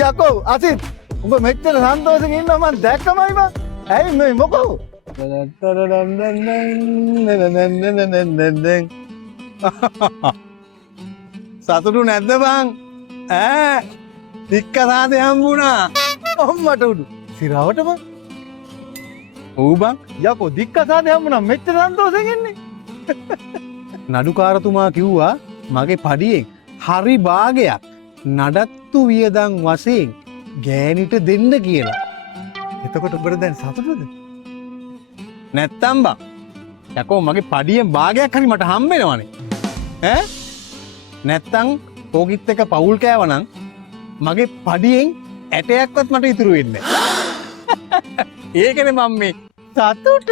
යකෝ අසිත් උඹ මෙච්චර සන්තෝෂෙන් ඉන්නවා මං දැක්කමයි බං. ඇයි මේ මොකෝ? සතුටු නැද්ද බං? ඈ දික්ක සාදේ හම්බුණා. අම්මට උඩු. සිරාවටම ඔව් බං. යකෝ දික්කසාද හම්බුණා මෙච්චර සන්තෝෂෙන් ඉන්නේ. නඩුකාරතුමා කිව්වා මගේ පඩියෙන් හරි භාගයක් නඩත්තු වියදම් වශයෙන් ගෑනිට දෙන්න කියලා. එතකොට උඹට දැන් සතුටුද? නැත්තම් බං. යකෝ මගේ පඩියෙන් භාගයක් හරි මට හම්බෙනවනේ. ඈ නැත්තම් ඕකිත් එක පවුල් කෑවනම් මගේ පඩියෙන් ඇටයක්වත් මට ඉතුරු වෙන්නේ නැහැ. ඒකනේ මම මේ සතුට